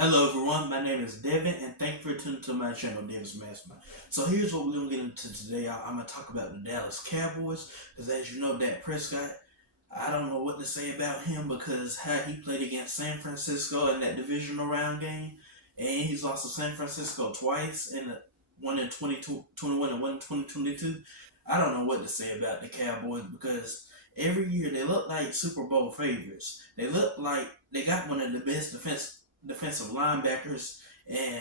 Hello everyone, my name is Devin and thank you for tuning to my channel, Devin's Mastermind. So here's what we're going to get into today. I'm going to talk about the Dallas Cowboys, because as you know, Dak Prescott, I don't know what to say about him because how he played against San Francisco in that divisional round game, and he's lost to San Francisco twice, one in 2021 and one in 2022. I don't know what to say about the Cowboys because every year they look like Super Bowl favorites. They look like they got one of the best defensive linebackers in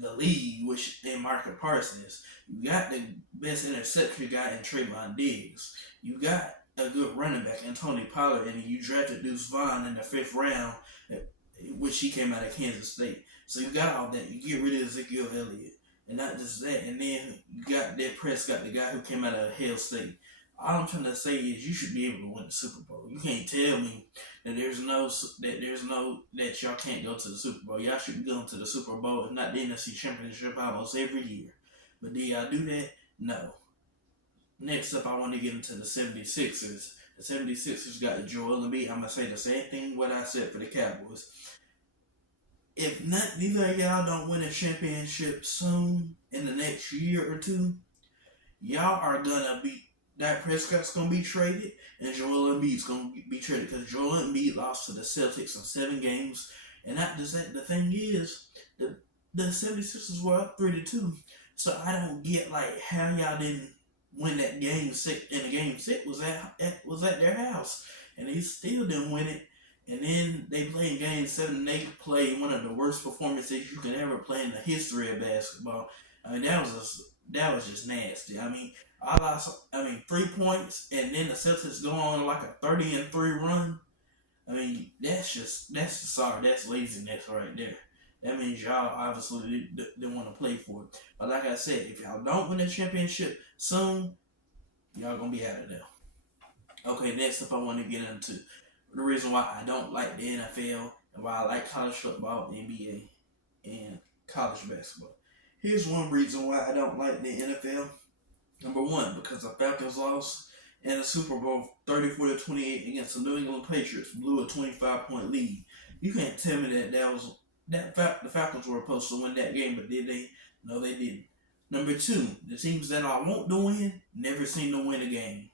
the league, which in Marcus Parsons. You got the best interception guy in Trayvon Diggs. You got a good running back in Tony Pollard, and you drafted Deuce Vaughn in the 5th round, which he came out of Kansas State. So you got all that. You get rid of Ezekiel Elliott, and not just that. And then you got Dak Prescott, the guy who came out of Hale State. All I'm trying to say is you should be able to win the Super Bowl. You can't tell me that that y'all can't go to the Super Bowl. Y'all should be going to the Super Bowl, if not the NFC Championship, almost every year. But do y'all do that? No. Next up, I want to get into the 76ers. The 76ers got Joel Embiid. I'm going to say the same thing what I said for the Cowboys. If neither of y'all don't win a championship soon, in the next year or two, y'all are going to be Dak Prescott's going to be traded, and Joel Embiid's going to be traded because Joel Embiid lost to the Celtics in 7 games. And not just that, the thing is, the 76ers were up 3-2. So I don't get like how y'all didn't win that game 6. And the game 6 was at their house, and they still didn't win it. And then they played game 7, and they played one of the worst performances you can ever play in the history of basketball. I mean, that was just nasty. I mean, 3 points, and then the Celtics go on like a 30-3 run. I mean, that's laziness right there. That means y'all obviously didn't want to play for it. But like I said, if y'all don't win the championship soon, y'all gonna be out of there. Okay, next up I want to get into the reason why I don't like the NFL and why I like college football, NBA, and college basketball. Here's one reason why I don't like the NFL. Number one, because the Falcons lost in the Super Bowl 34-28 against the New England Patriots, blew a 25-point lead. You can't tell me that the Falcons were supposed to win that game, but did they? No, they didn't. Number two, the teams that I want to win never seem to win a game.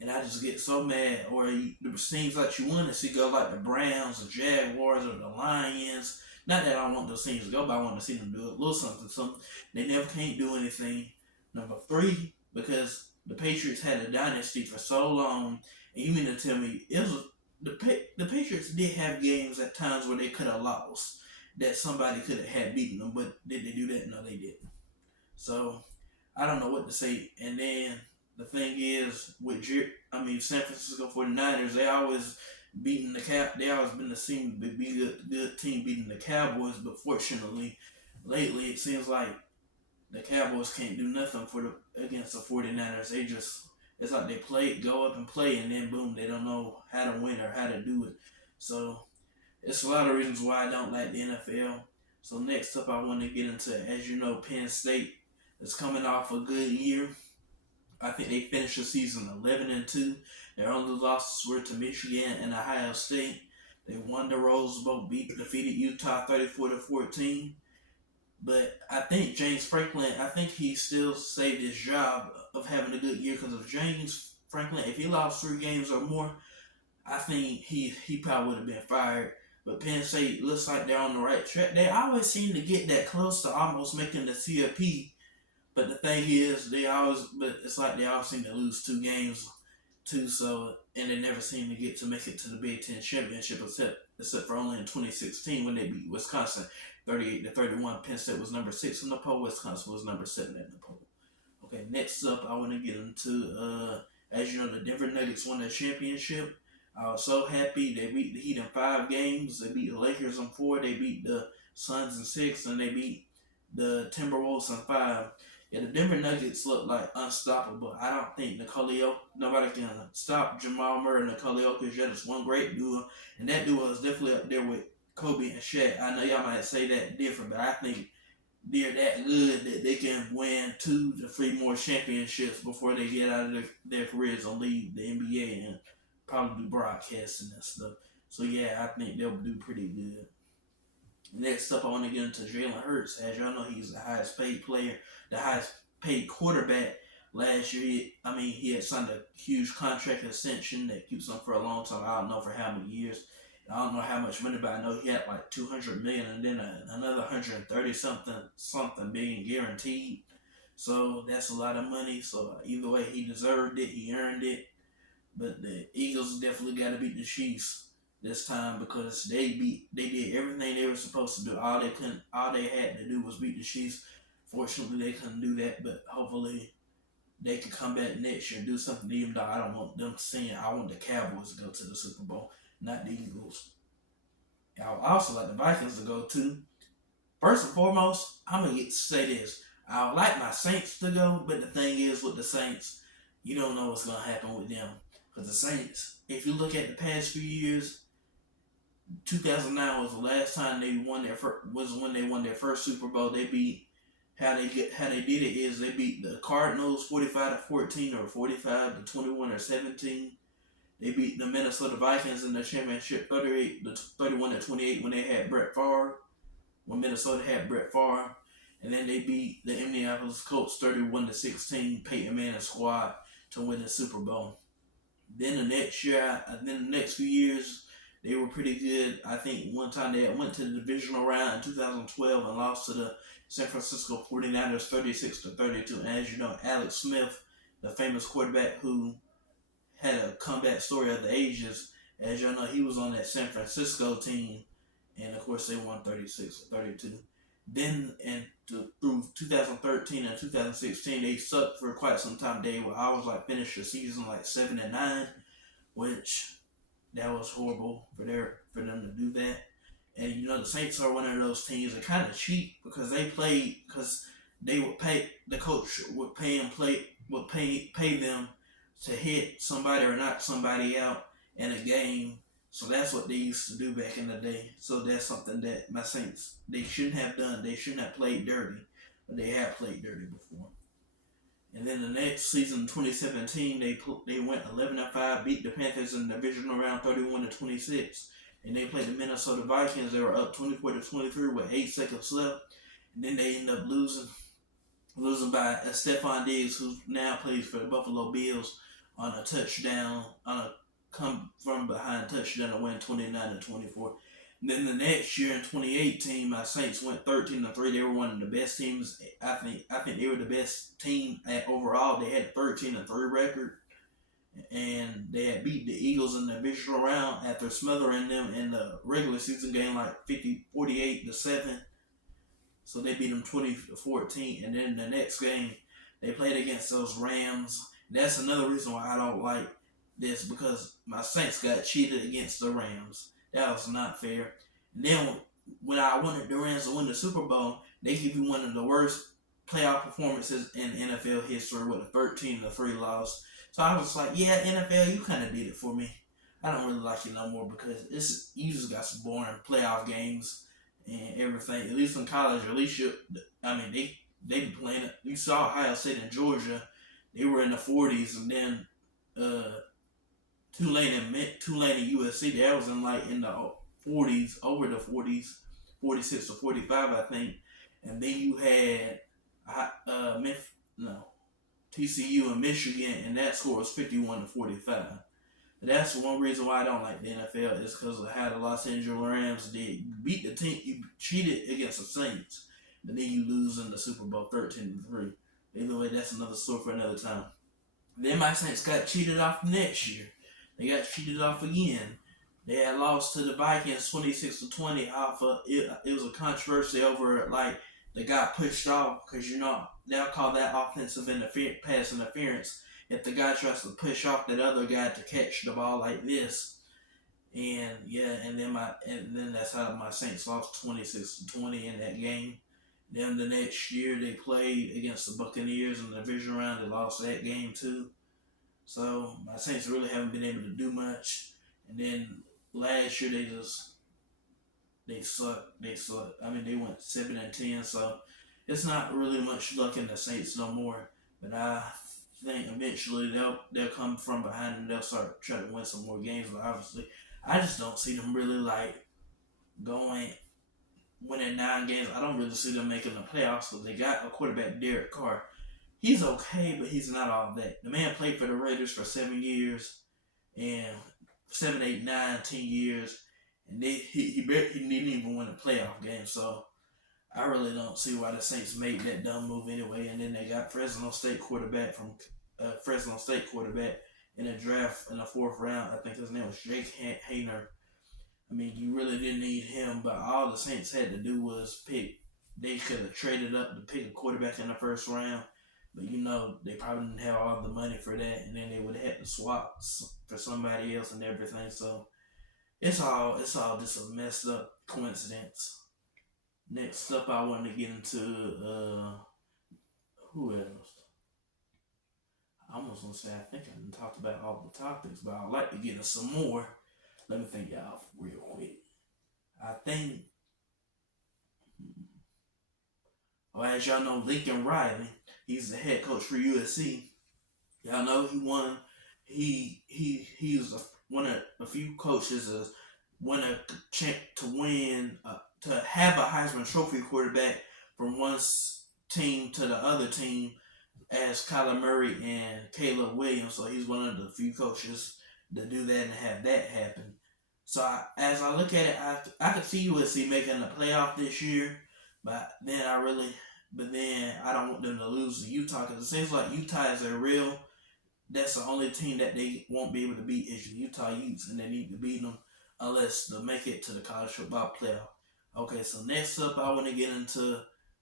And I just get so mad. Or the teams that you want to see go like the Browns, the Jaguars, or the Lions. Not that I want those teams to go, but I want to see them do a little something. They never can't do anything. Number three, because the Patriots had a dynasty for so long, and you mean to tell me the Patriots did have games at times where they could have lost, that somebody could have had beaten them, but did they do that? No, they didn't. So I don't know what to say. And then the thing is with San Francisco 49ers, they always beating they always been the team to be a good team beating the Cowboys, but fortunately lately it seems like the Cowboys can't do nothing against the 49ers. It's like they go up and play, and then boom, they don't know how to win or how to do it. So it's a lot of reasons why I don't like the NFL. So next up, I want to get into, as you know, Penn State is coming off a good year. I think they finished the season 11-2. Their only losses were to Michigan and Ohio State. They won the Rose Bowl, defeated Utah 34-14. But I think James Franklin, he still saved his job of having a good year, because of James Franklin. If he lost 3 games or more, I think he probably would have been fired. But Penn State looks like they're on the right track. They always seem to get that close to almost making the CFP But the thing is, but it's like they always seem to lose 2 games too. So, and they never seem to get to make it to the Big Ten championship, except for only in 2016 when they beat Wisconsin 38-31. Penn State was number 6 in the poll. Wisconsin was number 7 in the poll. Okay, next up, I want to get into, as you know, the Denver Nuggets won the championship. I was so happy. They beat the Heat in 5 games. They beat the Lakers in 4. They beat the Suns in 6, and they beat the Timberwolves in 5. Yeah, the Denver Nuggets look like unstoppable. I don't think nobody can stop Jamal Murray and Nikola Jokic. They're just one great duo, and that duo is definitely up there with Kobe and Shaq. I know y'all might say that different, but I think they're that good that they can win 2 to 3 more championships before they get out of their careers and leave the NBA and probably do broadcasting and stuff. So yeah, I think they'll do pretty good. Next up, I want to get into Jalen Hurts. As y'all know, he's the highest paid player, the highest paid quarterback. Last year, he had signed a huge contract extension that keeps him for a long time. I don't know for how many years. I don't know how much money, but I know he had like $200 million and then another 130 something million guaranteed. So that's a lot of money. So either way, he deserved it. He earned it. But the Eagles definitely got to beat the Chiefs this time because they did everything they were supposed to do. All they had to do was beat the Chiefs. Fortunately, they couldn't do that, but hopefully they can come back next year and do something. Even though I don't want them seeing, I want the Cowboys to go to the Super Bowl, not the Eagles. I would also like the Vikings to go too. First and foremost, I'm gonna get to say this. I would like my Saints to go, but the thing is with the Saints, you don't know what's gonna happen with them. Because the Saints, if you look at the past few years, 2009 was the last time they won when they won their first Super Bowl. They beat how they did it is they beat the Cardinals 45-14 or 45-21 or 17. They beat the Minnesota Vikings in the championship 31-28 when they had Brett Favre. When Minnesota had Brett Favre, and then they beat the Indianapolis Colts 31-16. Peyton Manning's squad to win the Super Bowl. Then the next few years, they were pretty good. I think one time they went to the divisional round in 2012 and lost to the San Francisco 49ers 36-32. And as you know, Alex Smith, the famous quarterback who had a comeback story of the ages, as y'all know, he was on that San Francisco team, and of course they won 36-32. Then through 2013 and 2016, they sucked for quite some time. They would always finish the season 7-9, which that was horrible for them to do that. And you know the Saints are one of those teams that kind of cheat because they would pay the coach would pay them to hit somebody or knock somebody out in a game. So that's what they used to do back in the day. So that's something that my Saints, they shouldn't have done. They shouldn't have played dirty, but they have played dirty before. And then the next season, 2017, they went 11-5, beat the Panthers in the divisional round 31-26. And they played the Minnesota Vikings. They were up 24-23 with 8 seconds left. And then they ended up losing by Stephon Diggs, who now plays for the Buffalo Bills, on a touchdown, on a come from behind touchdown to win 29-24. And then the next year in 2018, my Saints went 13-3. They were one of the best teams. I think they were the best team overall. They had a 13-3 record, and they had beat the Eagles in the divisional round after smothering them in the regular season game 48-7. So they beat them 20-14, and then the next game they played against those Rams. That's another reason why I don't like this, because my Saints got cheated against the Rams. That was not fair. And then when I wanted the Rams to win the Super Bowl, they give you one of the worst playoff performances in NFL history with a 13-3 loss. So I was like, yeah, NFL, you kind of did it for me. I don't really like it no more because you just got some boring playoff games and everything. At least in college, they be playing it. You saw Ohio State and Georgia, they were in the 40s, and then Tulane and USC, that was in the 40s, over the 40s, 46-45, I think. And then you had TCU and Michigan, and that score was 51-45. That's one reason why I don't like the NFL, is because of how the Los Angeles Rams did. You beat the team, you cheated against the Saints, but then you lose in the Super Bowl 13-3. Either way, that's another story for another time. Then my Saints got cheated off next year. They got cheated off again. They had lost to the Vikings 26-20 off of it. It was a controversy over like they got pushed off because they'll call that offensive pass interference if the guy tries to push off that other guy to catch the ball like this. And yeah, and then that's how my Saints lost 26-20 in that game. Then the next year they played against the Buccaneers in the division round. They lost that game too. So my Saints really haven't been able to do much. And then last year they sucked. They sucked. I mean they went 7-10. So it's not really much luck in the Saints no more. But I think eventually they'll come from behind and they'll start trying to win some more games. But obviously, I just don't see them really like winning 9 games. I don't really see them making the playoffs because they got a quarterback, Derek Carr. He's okay, but he's not all that. The man played for the Raiders for 7 years, and 7, 8, 9, 10 years, and he didn't even win a playoff game. So I really don't see why the Saints made that dumb move anyway. And then they got Fresno State quarterback in a draft in the 4th round. I think his name was Jake Hayner. I mean, you really didn't need him, but all the Saints had to do was pick. They could have traded up to pick a quarterback in the 1st round, but they probably didn't have all the money for that, and then they would have had to swap for somebody else and everything. So it's all just a messed up coincidence. Next up, I want to get into who else? I almost want to say I think I done talked about all the topics, but I'd like to get into some more. Let me think y'all real quick. I think, as y'all know, Lincoln Riley, he's the head coach for USC. Y'all know he won. He was one of a few coaches that won a chance to win, to have a Heisman Trophy quarterback from one team to the other team as Kyler Murray and Caleb Williams. So he's one of the few coaches to do that and have that happen. So as I look at it, I could see USC making the playoff this year, but then I don't want them to lose to Utah because it seems like Utah is that's the only team that they won't be able to beat is the Utah Utes, and they need to beat them unless they make it to the college football playoff. Okay, so next up, I want to get into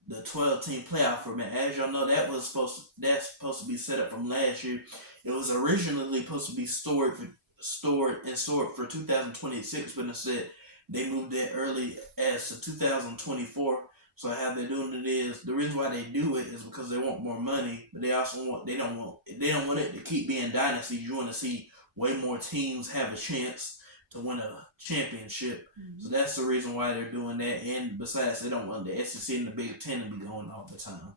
the 12-team playoff format. As y'all know, that's supposed to be set up from last year. It was originally supposed to be stored for 2026, but instead they moved that early as to 2024. So how they're doing it is the reason why they do it is because they want more money, but they also they don't want it to keep being dynasties. You want to see way more teams have a chance to win a championship. Mm-hmm. So that's the reason why they're doing that. And besides, they don't want the SEC and the Big Ten to be going all the time.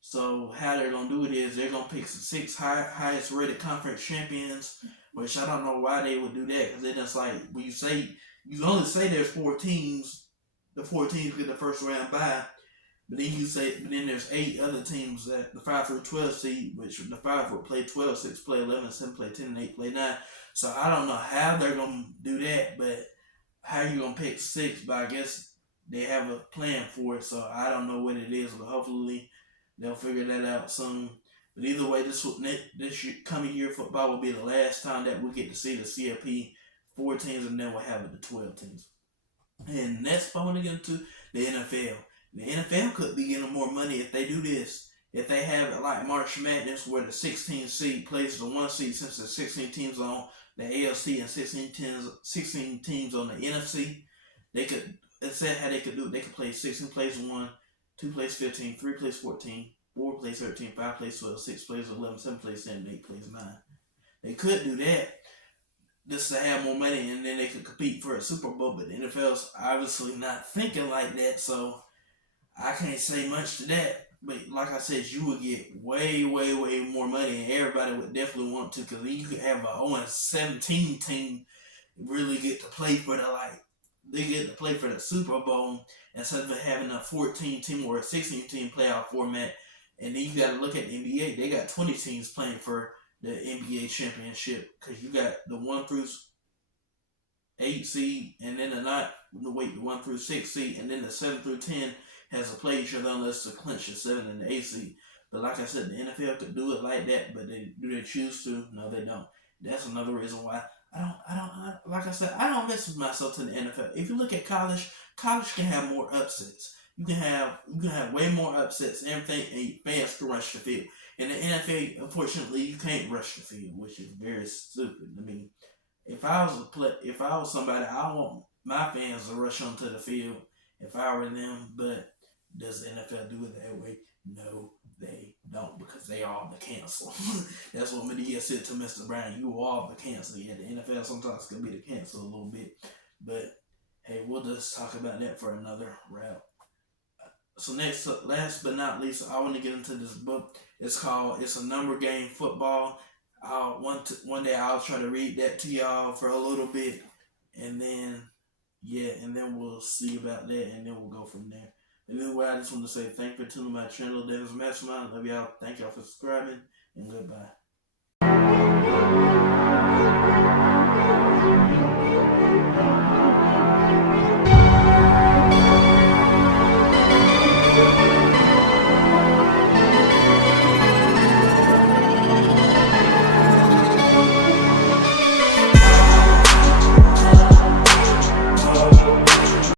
So how they're going to do it is they're going to pick the 6 highest rated conference champions, which I don't know why they would do that, because it's like when you only say there's 4 teams, the 4 teams get the first round bye, but then there's 8 other teams that the 5 through 12 seed, which the 5 would play 12, 6 play 11, 7 play 10, and 8 play 9. So I don't know how they're going to do that, but how you going to pick 6, but I guess they have a plan for it, so I don't know what it is, but hopefully they'll figure that out soon. But either way, this coming year football will be the last time that we get to see the CFP 4 teams, and then we'll have it the 12 teams. And next, I want to get into the NFL. The NFL could be getting more money if they do this. If they have it like March Madness, where the 16 seed plays the 1 seed, since there's 16 teams on the AFC and 16 teams on the NFC, they could, instead how they could do it, they could play 16 plays 1, 2 plays 15, 3 plays 14, 4 plays 13, 5 plays 12, 6 plays 11, 7 plays 10, 8 plays 9. They could do that just to have more money, and then they could compete for a Super Bowl, but the NFL's obviously not thinking like that, so I can't say much to that. But like I said, you would get way, way, way more money, and everybody would definitely want to, because you could have a 0-17 team really get to play for the Super Bowl instead of having a 14 team or a 16 team playoff format. And then you got to look at the NBA. They got 20 teams playing for the NBA championship, because you got the 1 through 8 seed, and then the 1 through 6 seed, and then the 7 through 10 has to play each other unless to clinch the 7 and the 8 seed. But like I said, the NFL could do it like that, but do they choose to? No, they don't. That's another reason why like I said, I don't invest myself to the NFL. If you look at college can have more upsets. You can have way more upsets and everything, and fans can rush the field. In the NFL, unfortunately, you can't rush the field, which is very stupid. I mean, if I was somebody, I want my fans to rush onto the field if I were them. But does the NFL do it that way? No, they don't, because they are the cancel. That's what Medea said to Mr. Brown. You are the cancel. Yeah, the NFL sometimes can be the cancel a little bit, but hey, we'll just talk about that for another route. So last but not least, I want to get into this book. It's a Number Game Football. One day I'll try to read that to y'all for a little bit, and then we'll see about that, and then we'll go from there. And anyway, I just want to say thank you for tuning to my channel, David's Mastermind. Love y'all. Thank y'all for subscribing, and goodbye.